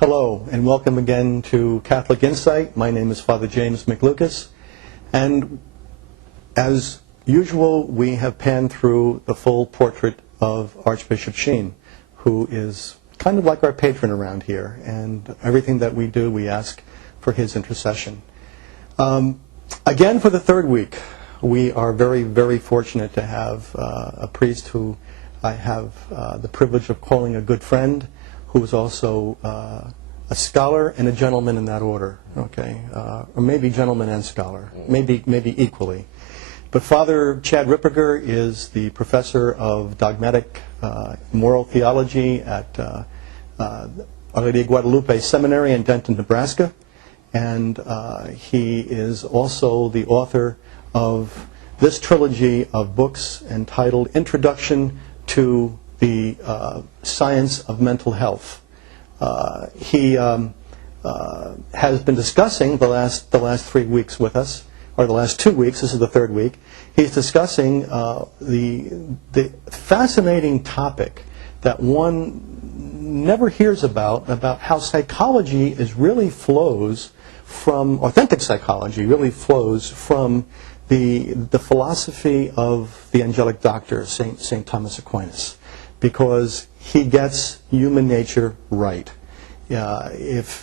Hello, and welcome again to Catholic Insight. My name is Father James McLucas, and as usual, we have panned through the full portrait of Archbishop Sheen, who is kind of like our patron around here, and everything that we do, we ask for his intercession. Again, for the third week, we are very, very fortunate to have a priest who I have the privilege of calling a good friend, who is also a scholar and a gentleman in that order, okay? Or maybe gentleman and scholar, maybe equally. But Father Chad Ripperger is the professor of dogmatic moral theology at Our Lady of Guadalupe Seminary in Denton, Nebraska. And he is also the author of this trilogy of books entitled Introduction to the Science of Mental Health. He has been discussing the last 3 weeks with us, or the last 2 weeks. This is the third week. He's discussing the fascinating topic that one never hears about how psychology really flows from authentic psychology. Really flows from the philosophy of the angelic doctor, Saint Thomas Aquinas, because he gets human nature right. As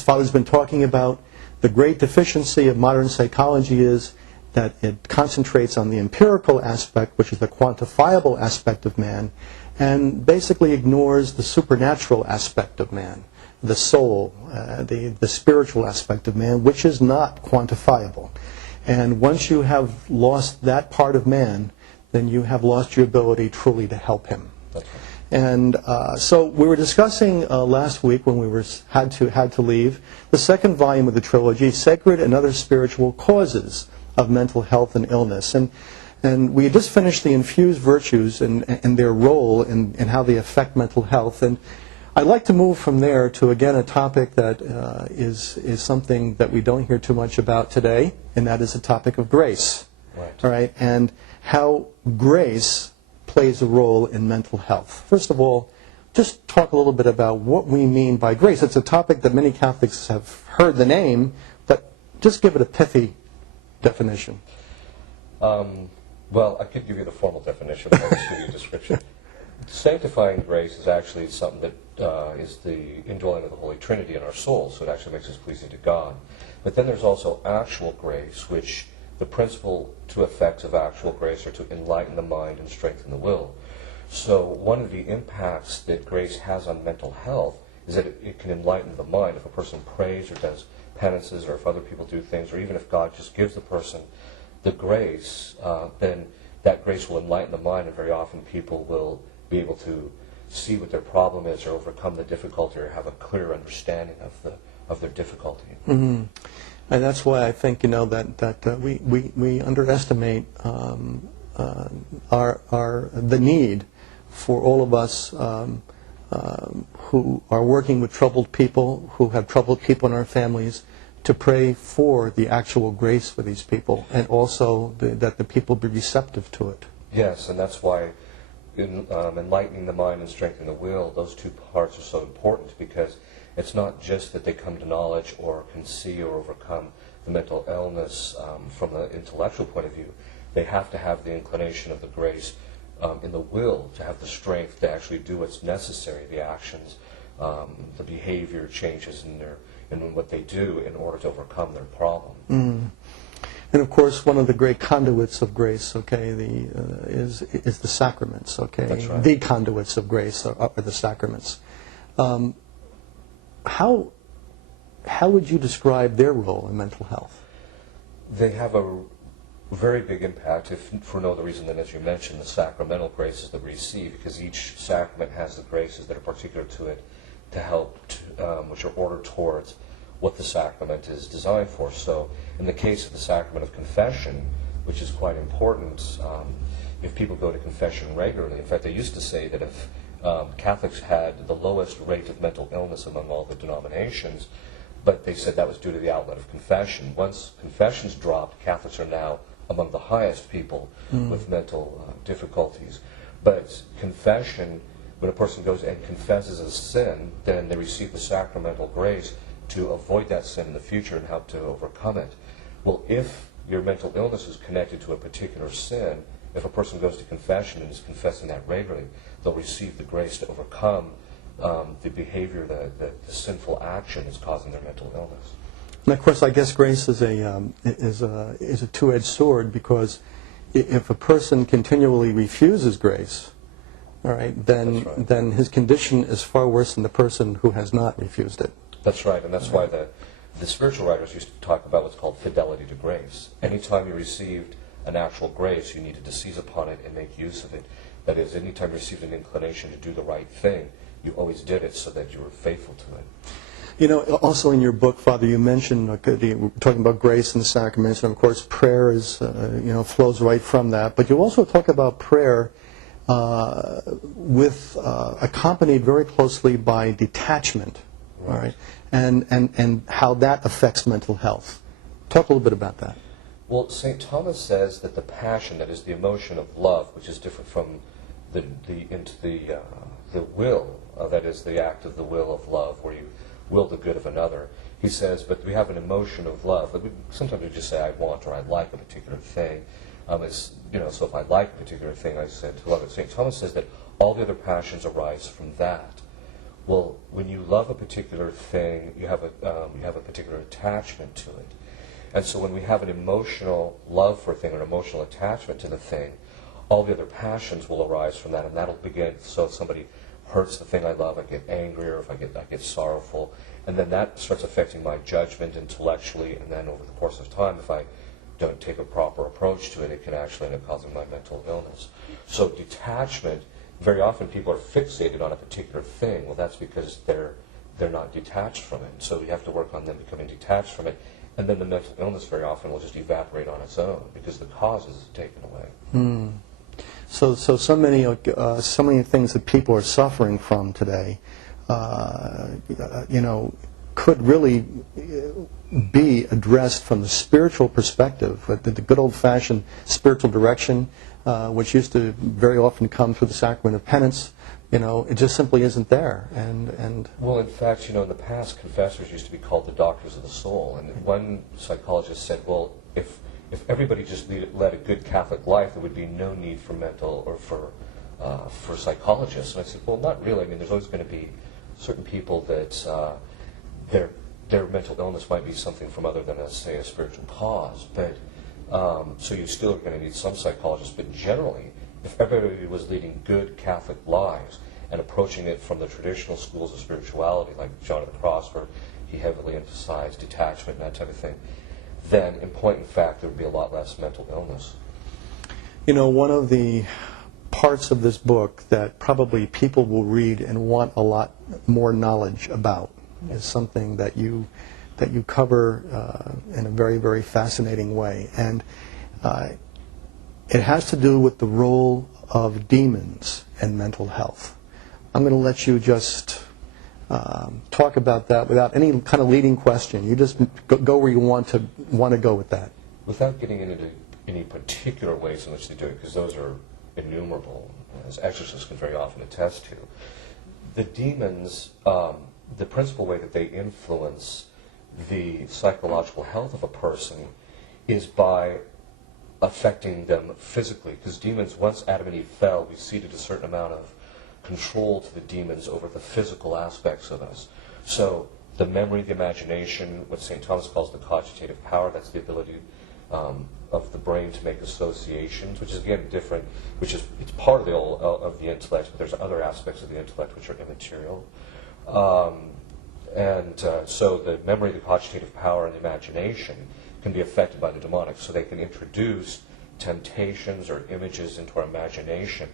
Father's been talking about, the great deficiency of modern psychology is that it concentrates on the empirical aspect, which is the quantifiable aspect of man, and basically ignores the supernatural aspect of man, the soul, the spiritual aspect of man, which is not quantifiable. And once you have lost that part of man, then you have lost your ability truly to help him. That's right. And so we were discussing last week when we had to leave the second volume of the trilogy, Sacred and Other Spiritual Causes of Mental Health and Illness. And we had just finished the infused virtues and their role in how they affect mental health. And I'd like to move from there to, again, a topic that is something that we don't hear too much about today, and that is the topic of grace. Right. All right, and how grace plays a role in mental health. First of all, just talk a little bit about what we mean by grace. It's a topic that many Catholics have heard the name, but just give it a pithy definition. Well, I could give you the formal definition, but I'll just give you a description. Sanctifying grace is actually something that is the indwelling of the Holy Trinity in our soul, so it actually makes us pleasing to God. But then there's also actual grace, which the principal two effects of actual grace are to enlighten the mind and strengthen the will. So one of the impacts that grace has on mental health is that it can enlighten the mind. If a person prays or does penances, or if other people do things, or even if God just gives the person the grace, then that grace will enlighten the mind, and very often people will be able to see what their problem is or overcome the difficulty or have a clear understanding of their difficulty. Mm-hmm. And that's why I think that we underestimate the need for all of us who are working with troubled people, who have troubled people in our families, to pray for the actual grace for these people, and also that the people be receptive to it. Yes, and that's why enlightening the mind and strengthening the will, those two parts are so important, because it's not just that they come to knowledge or can see or overcome the mental illness from the intellectual point of view. They have to have the inclination of the grace in the will, to have the strength to actually do what's necessary, the actions, the behavior changes in what they do in order to overcome their problem. Mm. And of course, one of the great conduits of grace, okay, is the sacraments, okay? That's right. The conduits of grace are the sacraments. How how would you describe their role in mental health? They have a very big impact, if for no other reason than, as you mentioned, the sacramental graces that we receive, because each sacrament has the graces that are particular to it to help, which are ordered towards what the sacrament is designed for. So in the case of the sacrament of confession, which is quite important, if people go to confession regularly, in fact, they used to say that if Catholics had the lowest rate of mental illness among all the denominations, but they said that was due to the outlet of confession. Once confessions dropped, Catholics are now among the highest people with mental difficulties. But confession, when a person goes and confesses a sin, then they receive the sacramental grace to avoid that sin in the future and help to overcome it. Well, if your mental illness is connected to a particular sin, if a person goes to confession and is confessing that regularly, they'll receive the grace to overcome the behavior, the sinful action that's causing their mental illness. And of course, I guess grace is a two-edged sword, because if a person continually refuses grace, all right, then his condition is far worse than the person who has not refused it. That's right, and that's why the spiritual writers used to talk about what's called fidelity to grace. Anytime you received an actual grace, you needed to seize upon it and make use of it. That is, anytime you received an inclination to do the right thing, you always did it so that you were faithful to it. You know, also in your book, Father, you mentioned we're talking about grace and the sacraments, and of course prayer is, flows right from that. But you also talk about prayer accompanied very closely by detachment, right. All right, and how that affects mental health. Talk a little bit about that. Well, St. Thomas says that the passion, that is the emotion of love, which is different from the will, that is the act of the will of love, where you will the good of another. He says, but we have an emotion of love. Sometimes we just say, I want or I like a particular thing. So if I like a particular thing, I said to love it. St. Thomas says that all the other passions arise from that. Well, when you love a particular thing, you have a particular attachment to it. And so when we have an emotional love for a thing or an emotional attachment to the thing, all the other passions will arise from that, and that'll begin. So if somebody hurts the thing I love, I get angry, or if I get sorrowful, and then that starts affecting my judgment intellectually, and then over the course of time, if I don't take a proper approach to it, it can actually end up causing my mental illness. So detachment, very often people are fixated on a particular thing. Well, that's because they're not detached from it. So you have to work on them becoming detached from it. And then the mental illness very often will just evaporate on its own because the cause is taken away. So many things that people are suffering from today, could really be addressed from the spiritual perspective, the good old-fashioned spiritual direction, which used to very often come through the sacrament of penance. It just simply isn't there. Well, in fact, in the past, confessors used to be called the doctors of the soul. And one psychologist said, well, if everybody just led a good Catholic life, there would be no need for mental or for psychologists. And I said, well, not really. I mean, there's always going to be certain people that their mental illness might be something from other than, say, a spiritual cause. But so you still are going to need some psychologists. But generally, if everybody was leading good Catholic lives and approaching it from the traditional schools of spirituality, like John of the Cross, where he heavily emphasized detachment and that type of thing, then in point and fact there would be a lot less mental illness. One of the parts of this book that probably people will read and want a lot more knowledge about is something that you cover in a very, very fascinating way. And it has to do with the role of demons in mental health. I'm going to let you just talk about that without any kind of leading question. You just go where you want to go with that. Without getting into any particular ways in which they do it, because those are innumerable, as exorcists can very often attest to. The demons, the principal way that they influence the psychological health of a person is by affecting them physically, because demons, once Adam and Eve fell, we ceded a certain amount of control to the demons over the physical aspects of us. So the memory, the imagination, what St. Thomas calls the cogitative power, that's the ability of the brain to make associations, which is again different, it's part of the intellect, but there's other aspects of the intellect which are immaterial. And so the memory, the cogitative power, and the imagination can be affected by the demonic. So they can introduce temptations or images into our imagination.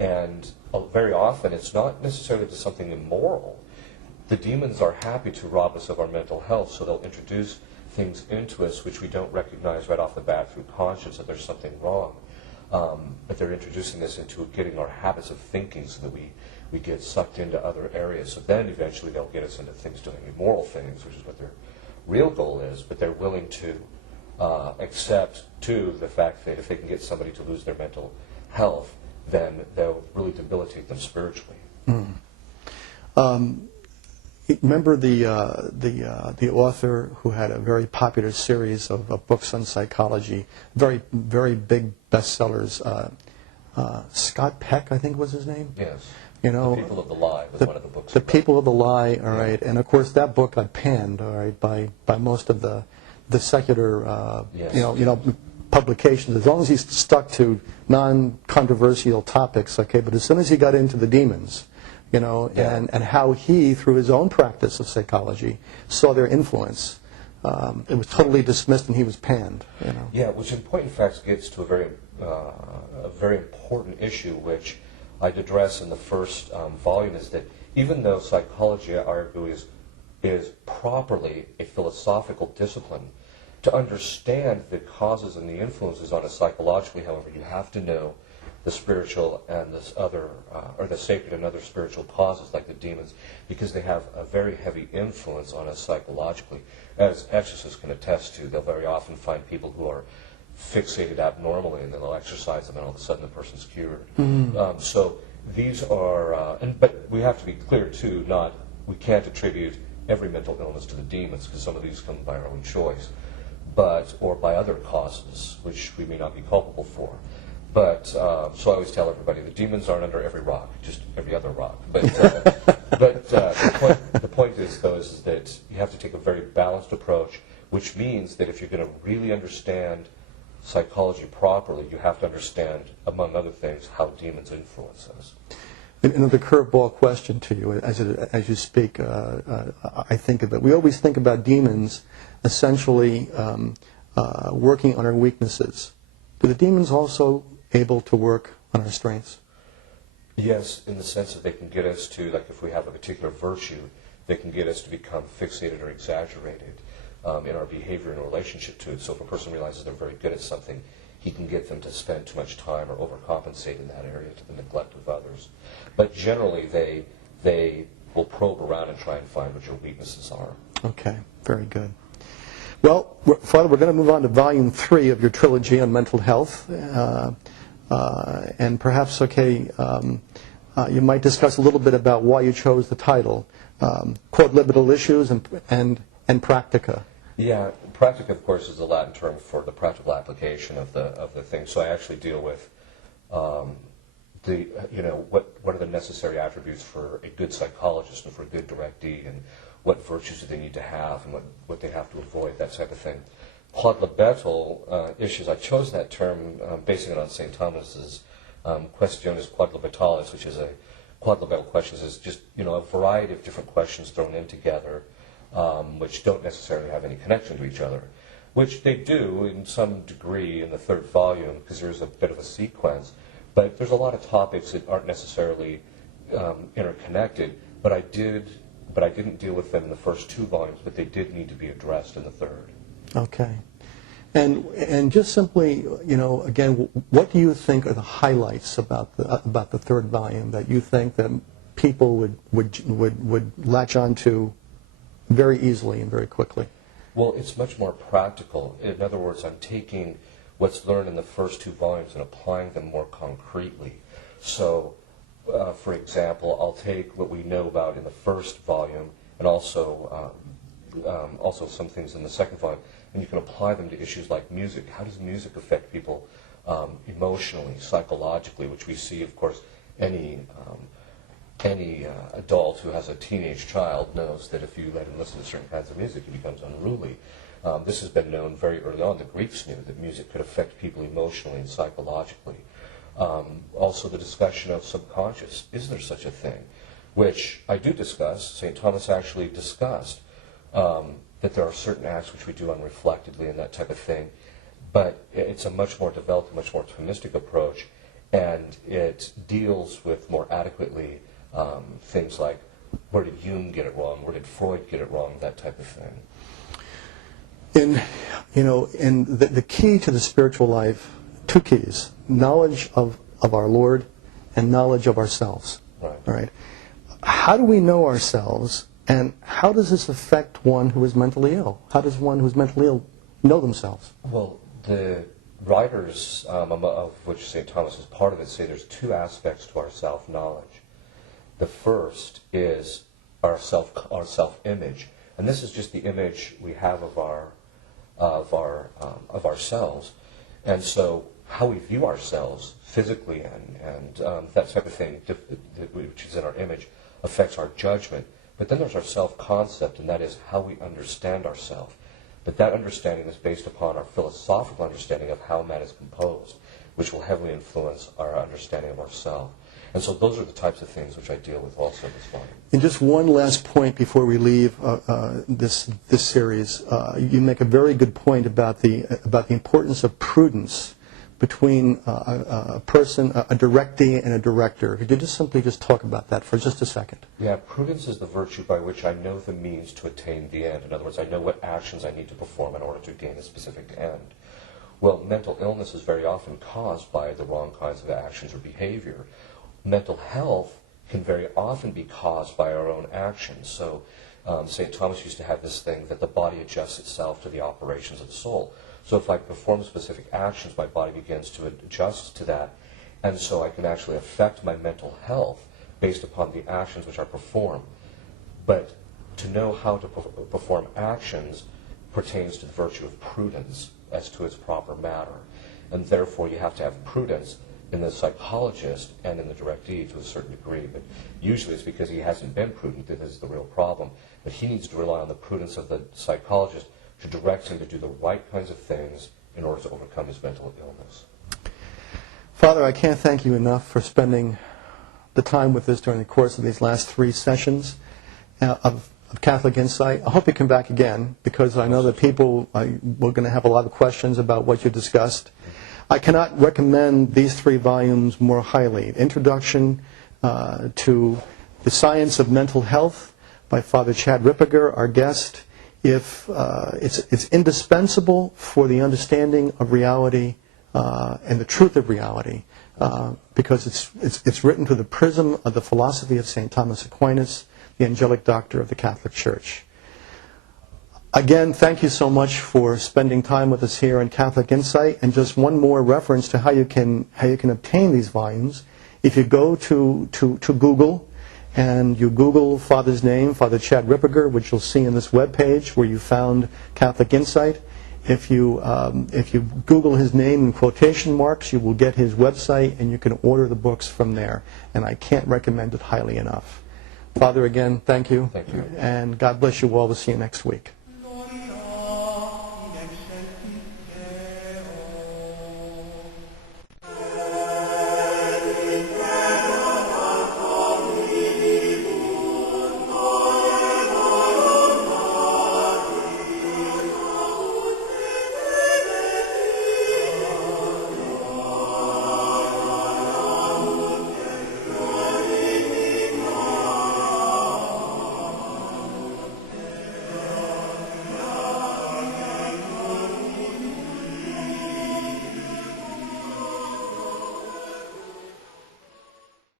And very often it's not necessarily just something immoral. The demons are happy to rob us of our mental health, so they'll introduce things into us which we don't recognize right off the bat through conscience that there's something wrong. But they're introducing this into getting our habits of thinking so that we get sucked into other areas. So then eventually they'll get us into things doing immoral things, which is what their real goal is. But they're willing to accept, too, the fact that if they can get somebody to lose their mental health, then they'll really debilitate them spiritually. Remember the author who had a very popular series of books on psychology, very big bestsellers. Scott Peck, I think was his name. Yes. You know, The People of the Lie was one of the books. The People of the Lie, all right, and of course that book got panned, all right, by most of the secular, Yes. you know, publications. As long as he's stuck to non-controversial topics, okay. But as soon as he got into the demons, you know, Yeah. and how he, through his own practice of psychology, saw their influence, it was totally dismissed and he was panned. You know. Yeah, which in point of fact gets to a very important issue, which I'd address in the first volume, is that even though psychology, I argue, is properly a philosophical discipline, to understand the causes and the influences on us psychologically, however, you have to know the spiritual and this other, or the sacred and other spiritual causes, like the demons, because they have a very heavy influence on us psychologically. As exorcists can attest to, they'll very often find people who are fixated abnormally, and then they'll exorcise them, and all of a sudden the person's cured. So these are, but we have to be clear too, we can't attribute every mental illness to the demons, because some of these come by our own choice, or by other causes, which we may not be culpable for. But, so I always tell everybody, the demons aren't under every rock, just every other rock. But, the point is, though, is that you have to take a very balanced approach, which means that if you're going to really understand psychology properly, you have to understand, among other things, how demons influence us. Another curveball question to you as you speak. I think of it. We always think about demons essentially working on our weaknesses. Do the demons also able to work on our strengths? Yes, in the sense that they can get us to, like if we have a particular virtue, they can get us to become fixated or exaggerated in our behavior in relationship to it. So if a person realizes they're very good at something, he can get them to spend too much time or overcompensate in that area to the neglect of others. But generally, they will probe around and try and find what your weaknesses are. Okay, very good. Well, Father, we're going to move on to Volume 3 of your trilogy on mental health. And perhaps, you might discuss a little bit about why you chose the title, Quodlibetal Issues and Practica. Yeah, practica, of course, is the Latin term for the practical application of the thing. So I actually deal with what are the necessary attributes for a good psychologist and for a good directee, and what virtues do they need to have, and what they have to avoid, that type of thing. Quodlibetal issues, I chose that term basing it on St. Thomas's Questiones Quodlibetalis, which is quodlibetal questions is just a variety of different questions thrown in together, which don't necessarily have any connection to each other, which they do in some degree in the third volume, because there's a bit of a sequence, but there's a lot of topics that aren't necessarily interconnected, but I didn't deal with them in the first two volumes, but they did need to be addressed in the third. Okay. And just simply, again, what do you think are the highlights about the third volume that you think that people would latch onto very easily and very quickly? Well, it's much more practical. In other words, I'm taking what's learned in the first two volumes and applying them more concretely. So, for example, I'll take what we know about in the first volume and also some things in the second volume, and you can apply them to issues like music. How does music affect people emotionally, psychologically, which we see, of course, any adult who has a teenage child knows that if you let him listen to certain kinds of music, he becomes unruly. This has been known very early on. The Greeks knew that music could affect people emotionally and psychologically. Also, the discussion of subconscious. Is there such a thing? which I do discuss. St. Thomas actually discussed that there are certain acts which we do unreflectedly and that type of thing, but it's a much more developed, much more Thomistic approach, and it deals with more adequately things like where did Jung get it wrong, where did Freud get it wrong, that type of thing. In the key to the spiritual life, two keys: knowledge of our Lord and knowledge of ourselves. Right. All right. How do we know ourselves, and how does this affect one who is mentally ill? How does one who is mentally ill know themselves? Well, the writers, of which St. Thomas is part of it, say there's two aspects to our self-knowledge. The first is our self-image, and this is just the image we have of ourselves, and so how we view ourselves physically and that type of thing, which is in our image, affects our judgment. But then there's our self-concept, and that is how we understand ourselves. But that understanding is based upon our philosophical understanding of how man is composed, which will heavily influence our understanding of ourselves. And so those are the types of things which I deal with also in this volume. And just one last point before we leave this series. You make a very good point about the importance of prudence between a person, a directee, and a director. Could you just simply talk about that for just a second? Yeah, prudence is the virtue by which I know the means to attain the end. In other words, I know what actions I need to perform in order to gain a specific end. Well, mental illness is very often caused by the wrong kinds of actions or behavior. Mental health can very often be caused by our own actions. So St. Thomas used to have this thing that the body adjusts itself to the operations of the soul. So if I perform specific actions, my body begins to adjust to that, and so I can actually affect my mental health based upon the actions which I perform. But to know how to perform actions pertains to the virtue of prudence as to its proper matter. And therefore you have to have prudence in the psychologist and in the directee to a certain degree. But usually it's because he hasn't been prudent that is the real problem. But he needs to rely on the prudence of the psychologist to direct him to do the right kinds of things in order to overcome his mental illness. Father, I can't thank you enough for spending the time with us during the course of these last 3 sessions of Catholic Insight. I hope you come back again, because I know that we're going to have a lot of questions about what you discussed. I cannot recommend these 3 volumes more highly. Introduction to the Science of Mental Health by Father Chad Ripperger, our guest. It's indispensable for the understanding of reality and the truth of reality, because it's written through the prism of the philosophy of St. Thomas Aquinas, the angelic doctor of the Catholic Church. Again, thank you so much for spending time with us here on Catholic Insight. And just one more reference to how you can obtain these volumes. If you go to Google and you Google Father's name, Father Chad Ripperger, which you'll see in this webpage where you found Catholic Insight. If you Google his name in quotation marks, you will get his website, and you can order the books from there. And I can't recommend it highly enough. Father, again, thank you. Thank you. And God bless you all. We'll see you next week.